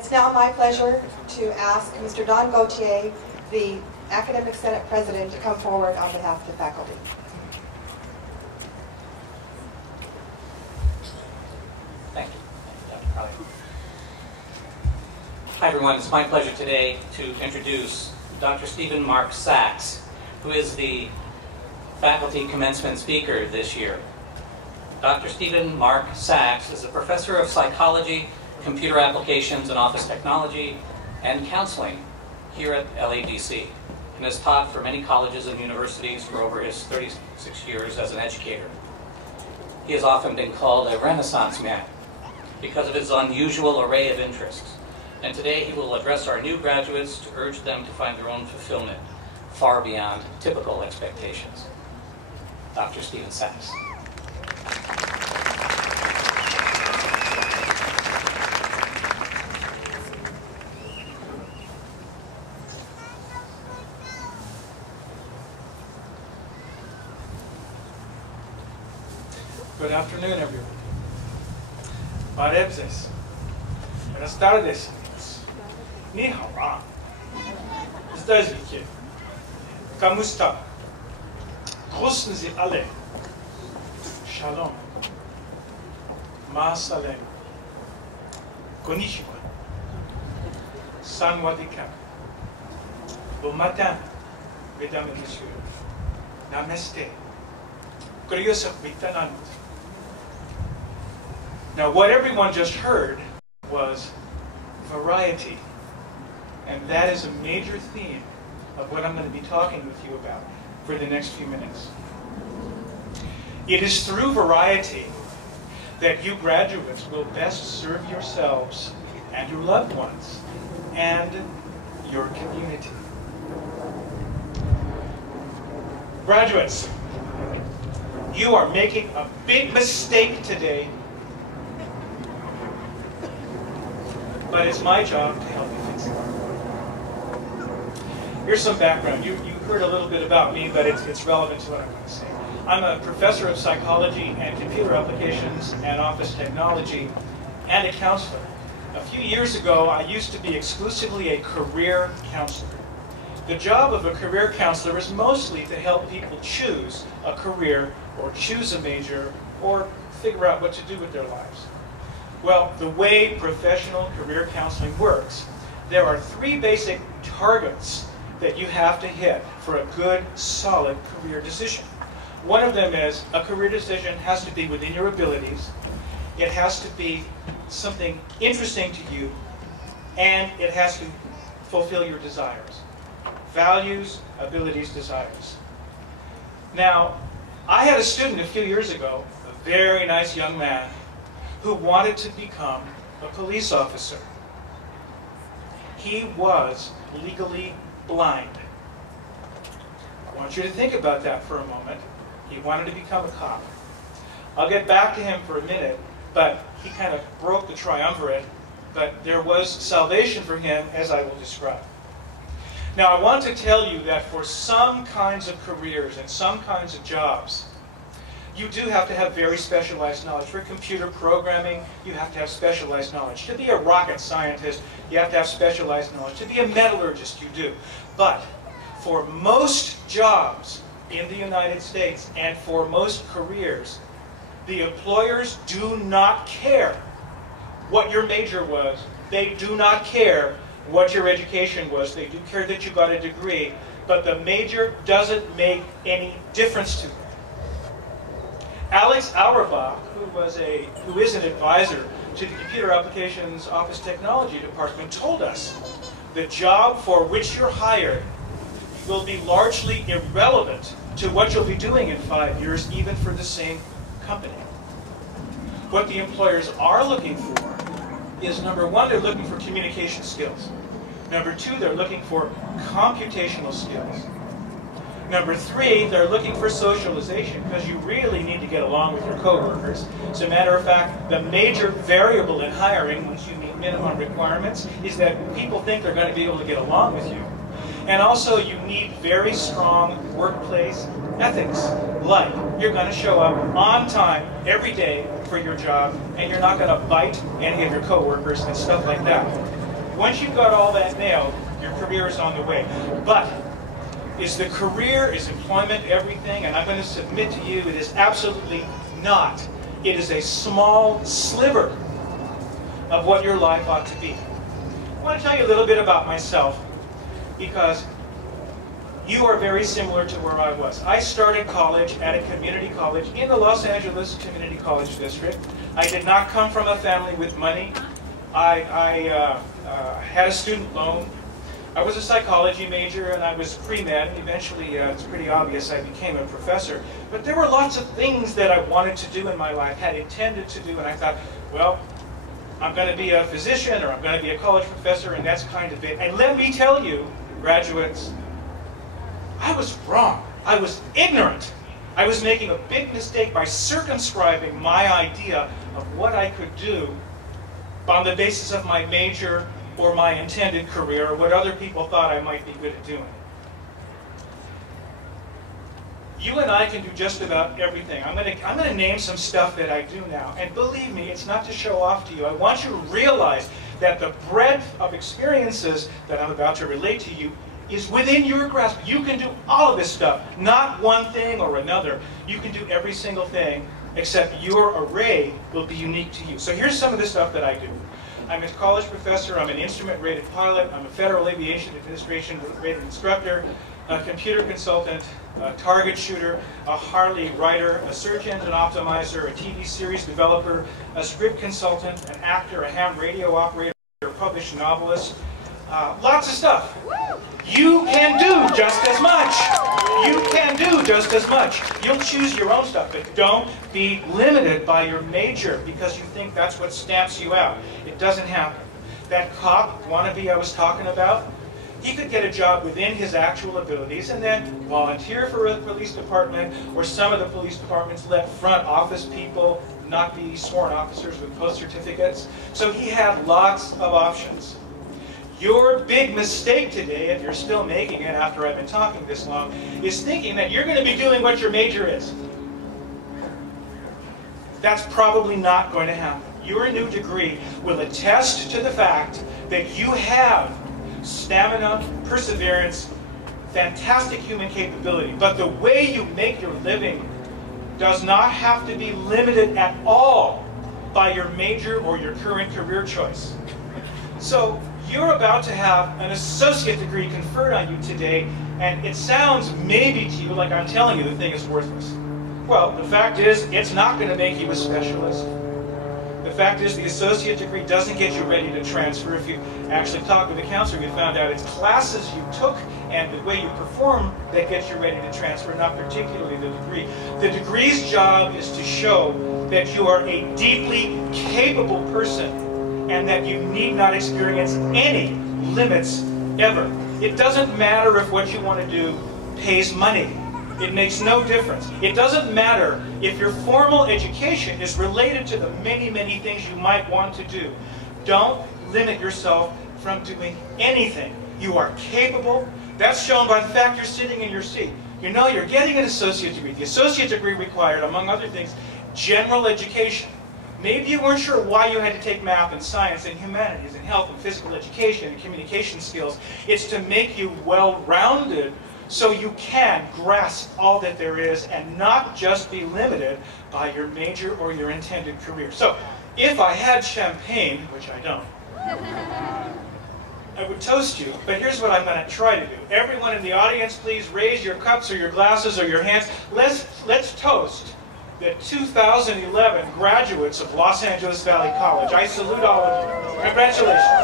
It's now my pleasure to ask Mr. Don Gauthier, the Academic Senate President, to come forward on behalf of the faculty. Thank you. Hi everyone, it's my pleasure today to introduce Dr. Stephen Mark Sachs, who is the Faculty Commencement speaker this year. Dr. Stephen Mark Sachs is a professor of psychology, computer applications and office technology, and counseling here at LAVC, and has taught for many colleges and universities for over his 36 years as an educator. He has often been called a Renaissance man because of his unusual array of interests. And today he will address our new graduates to urge them to find their own fulfillment far beyond typical expectations. Dr. Stephen Sachs. Good afternoon, everyone. Parepses. Buenas tardes, amigos. Ni hao. Здравствуйте. Kamusta. Grüßen Sie alle. Shalom. Masalem. Konnichiwa. Sanwadika. Bon matin, mesdames et messieurs. Namaste. Kuryosak Vitanand. Now, what everyone just heard was variety. And that is a major theme of what I'm going to be talking with you about for the next few minutes. It is through variety that you graduates will best serve yourselves and your loved ones and your community. Graduates, you are making a big mistake today, but it's my job to help you fix it. Here's some background. You heard a little bit about me, but it's relevant to what I'm going to say. I'm a professor of psychology and computer applications and office technology and a counselor. A few years ago, I used to be exclusively a career counselor. The job of a career counselor is mostly to help people choose a career or choose a major or figure out what to do with their lives. Well, the way professional career counseling works, there are three basic targets that you have to hit for a good, solid career decision. One of them is a career decision has to be within your abilities, it has to be something interesting to you, and it has to fulfill your desires. Values, abilities, desires. Now, I had a student a few years ago, a very nice young man, who wanted to become a police officer. He was legally blind. I want you to think about that for a moment. He wanted to become a cop. I'll get back to him for a minute, but he kind of broke the triumvirate, but there was salvation for him, as I will describe. Now, I want to tell you that for some kinds of careers and some kinds of jobs, you do have to have very specialized knowledge. For computer programming, you have to have specialized knowledge. To be a rocket scientist, you have to have specialized knowledge. To be a metallurgist, you do. But for most jobs in the United States and for most careers, the employers do not care what your major was. They do not care what your education was. They do care that you got a degree, but the major doesn't make any difference to them. Alex Auerbach, who is an advisor to the Computer Applications Office Technology Department, told us the job for which you're hired will be largely irrelevant to what you'll be doing in 5 years, even for the same company. What the employers are looking for is, number one, they're looking for communication skills. Number two, they're looking for computational skills. Number three, they're looking for socialization, because you really need to get along with your coworkers. As a matter of fact, the major variable in hiring, once you meet minimum requirements, is that people think they're going to be able to get along with you. And also, you need very strong workplace ethics, like you're going to show up on time every day for your job, and you're not going to bite any of your coworkers and stuff like that. Once you've got all that nailed, your career is on the way. But is the career, is employment everything? And I'm going to submit to you it is absolutely not. It is a small sliver of what your life ought to be. I want to tell you a little bit about myself because you are very similar to where I was. I started college at a community college in the Los Angeles Community College District. I did not come from a family with money. I had a student loan. I was a psychology major and I was pre-med, and eventually it's pretty obvious I became a professor. But there were lots of things that I wanted to do in my life, had intended to do, and I thought, well, I'm going to be a physician or I'm going to be a college professor, and that's kind of it. And let me tell you, graduates, I was wrong. I was ignorant. I was making a big mistake by circumscribing my idea of what I could do on the basis of my major or my intended career, or what other people thought I might be good at doing. You and I can do just about everything. I'm going to name some stuff that I do now. And believe me, it's not to show off to you. I want you to realize that the breadth of experiences that I'm about to relate to you is within your grasp. You can do all of this stuff, not one thing or another. You can do every single thing, except your array will be unique to you. So here's some of the stuff that I do. I'm a college professor, I'm an instrument-rated pilot, I'm a Federal Aviation Administration-rated instructor, a computer consultant, a target shooter, a Harley writer, a search engine optimizer, a TV series developer, a script consultant, an actor, a ham radio operator, a published novelist. Lots of stuff. You can do just as much. You can do just as much. You'll choose your own stuff, but don't be limited by your major because you think that's what stamps you out. It doesn't happen. That cop wannabe I was talking about, he could get a job within his actual abilities and then volunteer for a police department, or some of the police departments let front office people not be sworn officers with post certificates. So he had lots of options. Your big mistake today, if you're still making it after I've been talking this long, is thinking that you're going to be doing what your major is. That's probably not going to happen. Your new degree will attest to the fact that you have stamina, perseverance, fantastic human capability. But the way you make your living does not have to be limited at all by your major or your current career choice. So you're about to have an associate degree conferred on you today, and it sounds maybe to you like I'm telling you the thing is worthless. Well, the fact is, it's not going to make you a specialist. The fact is, the associate degree doesn't get you ready to transfer. If you actually talk with a counselor, you found out it's classes you took and the way you perform that gets you ready to transfer, not particularly the degree. The degree's job is to show that you are a deeply capable person and that you need not experience any limits ever. It doesn't matter if what you want to do pays money. It makes no difference. It doesn't matter if your formal education is related to the many, many things you might want to do. Don't limit yourself from doing anything. You are capable. That's shown by the fact you're sitting in your seat. You know you're getting an associate degree. The associate degree required, among other things, general education. Maybe you weren't sure why you had to take math and science and humanities and health and physical education and communication skills. It's to make you well-rounded so you can grasp all that there is and not just be limited by your major or your intended career. So, if I had champagne, which I don't, I would toast you, but here's what I'm going to try to do. Everyone in the audience, please raise your cups or your glasses or your hands. Let's toast the 2011 graduates of Los Angeles Valley College. I salute all of you. Congratulations.